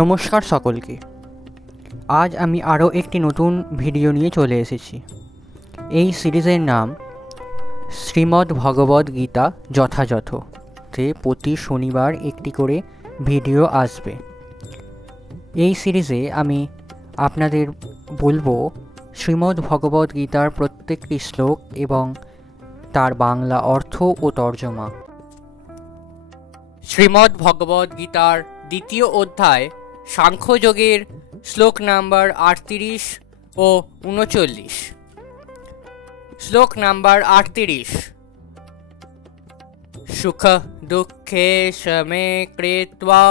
নমস্কার সকলকে। আজ আমি আরও একটি নতুন ভিডিও নিয়ে চলে এসেছি। এই সিরিজের নাম শ্রীমদ্ ভগবদ্ গীতা যথাযথ, তে প্রতি শনিবার একটি করে ভিডিও আসবে। এই সিরিজে আমি আপনাদের বলবো শ্রীমদ্ ভগবদ্ গীতার প্রত্যেকটি শ্লোক এবং তার বাংলা অর্থ ও তর্জমা। শ্রীমদ্ ভগবদ্ গীতার দ্বিতীয় অধ্যায় সাংখ্যযোগের শ্লোক নাম্বার 38 ও 39। শ্লোক নাম্বার 38। সুখ দুঃখে সমে কৃত্বা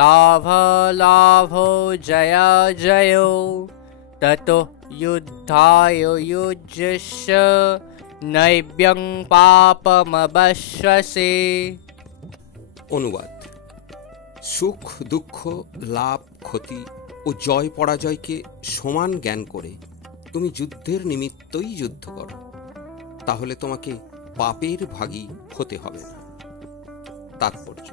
লাভ লাভ জয় জয় ততো যুদ্ধায় যুজ্যস্য নৈব্যং পাপমবশ্যসে। অনুবাদ: সুখ দুঃখ, লাভ ক্ষতি ও জয় পরাজয়কে সমান জ্ঞান করে তুমি যুদ্ধের নিমিত্তই যুদ্ধ করো, তাহলে তোমাকে পাপের ভাগী হতে হবে না। তাৎপর্য: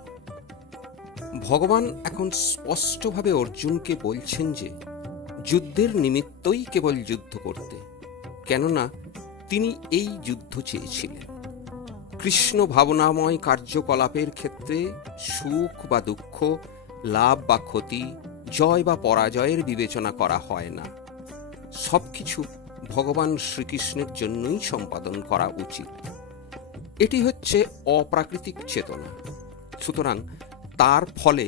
ভগবান এখন স্পষ্টভাবে অর্জুনকে বলছেন যে যুদ্ধের নিমিত্তই কেবল যুদ্ধ করতে, কেননা তিনি এই যুদ্ধ চেয়েছিলেন। কৃষ্ণ ভাবনাময় কার্যকলাপের ক্ষেত্রে সুখ বা দুঃখ, লাভ বা ক্ষতি, জয় বা পরাজয়ের বিবেচনা করা হয় না। সবকিছু ভগবান শ্রীকৃষ্ণের জন্যই সম্পাদন করা উচিত। এটি হচ্ছে অপ্রাকৃতিক চেতনা। সুতরাং তার ফলে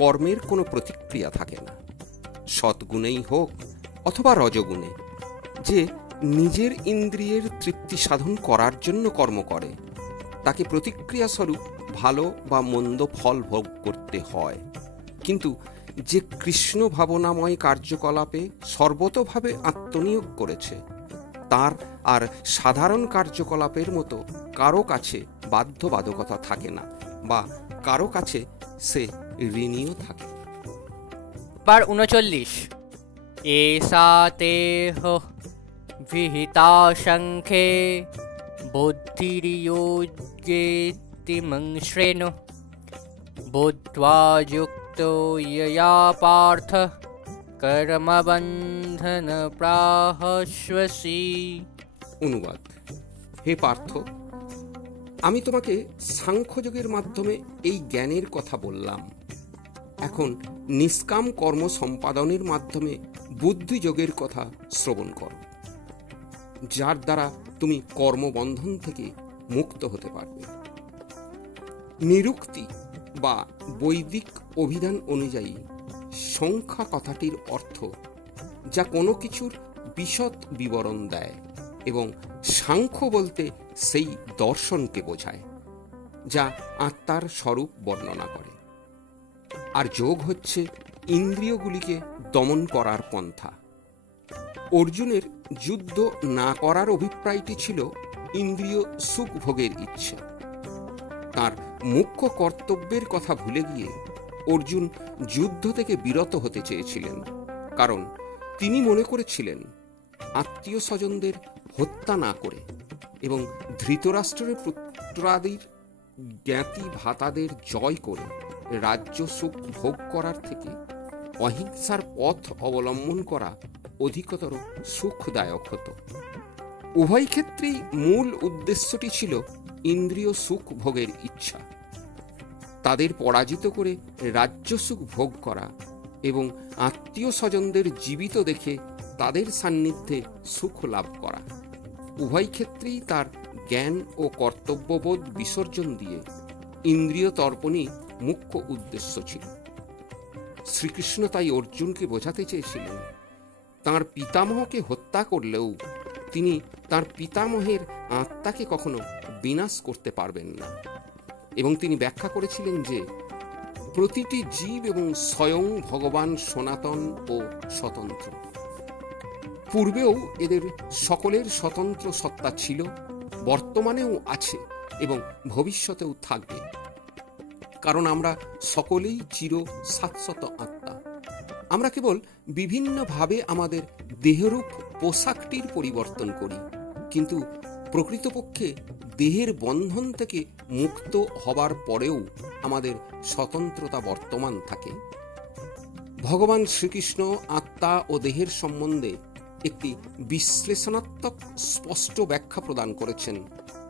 কর্মের কোনো প্রতিক্রিয়া থাকে না। সৎগুণেই হোক অথবা রজগুণে, যে নিজের ইন্দ্রিয়ের তৃপ্তি সাধন করার জন্য কর্ম করে তাকে প্রতিক্রিয়া স্বরূপ ভালো বা মন্দ ফল ভোগ করতে হয়। কিন্তু যে কৃষ্ণ ভাবনাময় কার্যকলাপে সর্বতোভাবে আত্মনিয়োগ করেছে, তার আর সাধারণ কার্যকলাপের মতো কারো কাছে বাধ্যবাধকতা থাকে না, বা কারো কাছে সে ঋণীও থাকে। 39। এষা তেহ বিহিতা সংখ্যে বুদ্ধির্যোগেতিমং শ্রেণো বুদ্ধ্বা যুক্তো యయా পার্থ কর্মবন্ধন প্রাহস্বসি। অনুবাদ: হে পার্থ, আমি তোমাকে সাংখ্যযোগের মাধ্যমে এই জ্ঞানের কথা বললাম। এখন নিষ্কাম কর্ম সম্পাদনের মাধ্যমে বুদ্ধিযোগের কথা শ্রবণ করো, যার দ্বারা তুমি কর্মবন্ধন থেকে মুক্ত হতে পারবে। নিরুক্তি বা বৈদিক অভিধান অনুযায়ী সংখ্যা কথাটির অর্থ যা কোনো কিছুর বিশদ বিবরণ দেয়, এবং সাংখ্য বলতে সেই দর্শনকে বোঝায় যা আত্মার স্বরূপ বর্ণনা করে। আর যোগ হচ্ছে ইন্দ্রিয়গুলিকে দমন করার পন্থা। অর্জুনের যুদ্ধ না করার অভিপ্রায়টি ছিল ইন্দ্রিয় সুখ ভোগের ইচ্ছা। তার মুখ্য কর্তব্যের কথা ভুলে গিয়ে অর্জুন যুদ্ধ থেকে বিরত হতে চেয়েছিলেন, কারণ তিনি মনে করেছিলেন আত্মীয় স্বজনদের হত্যা না করে এবং ধৃতরাষ্ট্রের পুত্রাদির জ্ঞাতি ভাতাদের জয় করে রাজ্য সুখ ভোগ করার থেকে অহিংসার পথ অবলম্বন করা অধিকতর সুখদায়ক হতো। উভয় ক্ষেত্রেই মূল উদ্দেশ্যটি ছিল ইন্দ্রিয় সুখ ভোগের ইচ্ছা। তাদের পরাজিত করে রাজ্য সুখ ভোগ করা এবং আত্মীয় স্বজনদের জীবিত দেখে তাদের সান্নিধ্যে সুখ লাভ করা, উভয় ক্ষেত্রেই তার জ্ঞান ও কর্তব্যবোধ বিসর্জন দিয়ে ইন্দ্রিয় তর্পণই মুখ্য উদ্দেশ্য ছিল। শ্রীকৃষ্ণ তাই অর্জুনকে বোঝাতে চেয়েছিলেন, তাঁর পিতামহকে হত্যা করলেও তিনি তাঁর পিতামহের আত্মাকে কখনো বিনাশ করতে পারবেন না। এবং তিনি ব্যাখ্যা করেছিলেন যে প্রতিটি জীব এবং স্বয়ং ভগবান সনাতন ও স্বতন্ত্র। পূর্বেও এদের সকলের স্বতন্ত্র সত্তা ছিল, বর্তমানেও আছে এবং ভবিষ্যতেও থাকবে, কারণ আমরা সকলেই চির শাশ্বত আত্মা। আমরা কেবল বিভিন্নভাবে আমাদের দেহরূপ পোশাকটির পরিবর্তন করি, কিন্তু প্রকৃতপক্ষে দেহের বন্ধন থেকে মুক্ত হবার পরেও আমাদের স্বতন্ত্রতা বর্তমান থাকে। ভগবান শ্রীকৃষ্ণ আত্মা ও দেহের সম্বন্ধে একটি বিশ্লেষণাত্মক স্পষ্ট ব্যাখ্যা প্রদান করেছেন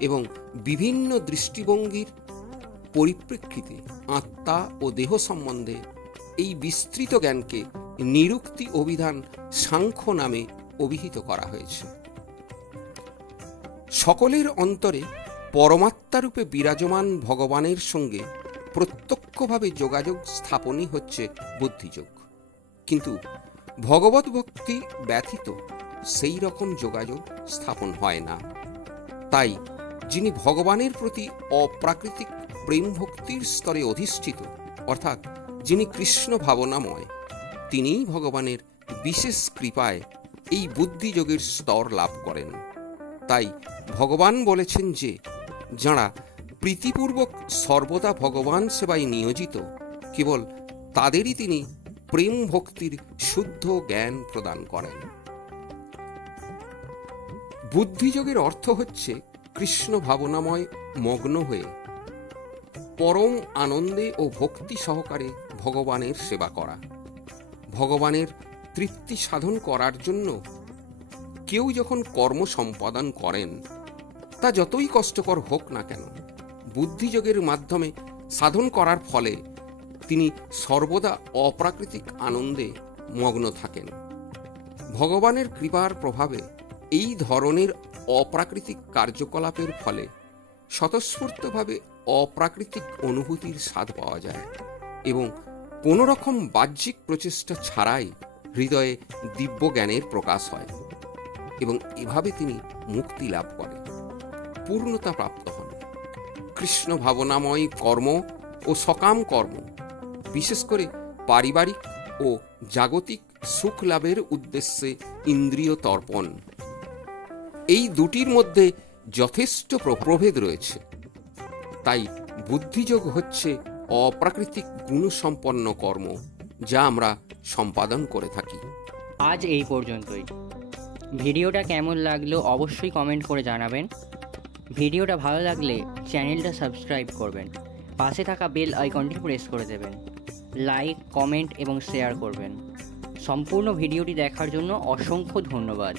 এবং বিভিন্ন দৃষ্টিভঙ্গির পরিপ্রেক্ষিতে আত্মা ও দেহ সম্বন্ধে এই বিস্তৃত জ্ঞানকে নিরুক্তি অভিধান সাংখ্য নামে অভিহিত করা হয়েছে। সকলের অন্তরে পরমাত্মারূপে বিরাজমান ভগবানের সঙ্গে প্রত্যক্ষভাবে যোগাযোগ স্থাপনই হচ্ছে বুদ্ধিযোগ, কিন্তু ভগবত ভক্তি ব্যতীত সেই রকম যোগাযোগ স্থাপন হয় না। তাই যিনি ভগবানের প্রতি অপ্রাকৃতিক প্রেম ভক্তির স্তরে অধিষ্ঠিত, অর্থাৎ যিনি কৃষ্ণ ভাবনাময়, তিনিই ভগবানের বিশেষ কৃপায় এই বুদ্ধিযোগের স্তর লাভ করেন। তাই ভগবান বলেছেন যে যাঁরা প্রীতিপূর্বক সর্বদা ভগবান সেবায় নিয়োজিত, কেবল তাদেরই তিনি প্রেম ভক্তির শুদ্ধ জ্ঞান প্রদান করেন। বুদ্ধিযোগের অর্থ হচ্ছে কৃষ্ণ ভাবনাময় মগ্ন হয়ে পরম আনন্দে ও ভক্তি সহকারে ভগবানের সেবা করা। ভগবানের তৃপ্তি সাধন করার জন্য কেউ যখন কর্ম সম্পাদন করেন, তা যতই কষ্টকর হোক না কেন, বুদ্ধিযোগের মাধ্যমে সাধন করার ফলে তিনি সর্বদা অপ্রাকৃতিক আনন্দে মগ্ন থাকেন। ভগবানের কৃপার প্রভাবে এই ধরনের অপ্রাকৃতিক কার্যকলাপের ফলে স্বতঃস্ফূর্তভাবে অপ্রাকৃতিক অনুভূতির স্বাদ পাওয়া যায় এবং কোনো রকম বাহ্যিক প্রচেষ্টা ছাড়াই হৃদয়ে দিব্য জ্ঞানের প্রকাশ হয় এবং এভাবে তিনি মুক্তি লাভ করেন, পূর্ণতা প্রাপ্ত হন। কৃষ্ণ ভাবনাময় কর্ম ও সকাম কর্ম, বিশেষ করে পারিবারিক ও জাগতিক সুখ লাভের উদ্দেশ্যে ইন্দ্রিয় তর্পণ, এই দুটির মধ্যে যথেষ্ট প্রভেদ রয়েছে। তাই বুদ্ধিযোগ হচ্ছে অপ্রাকৃতিক গুণসম্পন্ন কর্ম, যা আমরা সম্পাদন করে থাকি। আজ এই পর্যন্তই। ভিডিওটা কেমন লাগলো অবশ্যই কমেন্ট করে জানাবেন। ভিডিওটা ভালো লাগলে চ্যানেলটা সাবস্ক্রাইব করবেন, পাশে থাকা বেল আইকনটি প্রেস করে দেবেন, লাইক, কমেন্ট এবং শেয়ার করবেন। সম্পূর্ণ ভিডিওটি দেখার জন্য অসংখ্য ধন্যবাদ।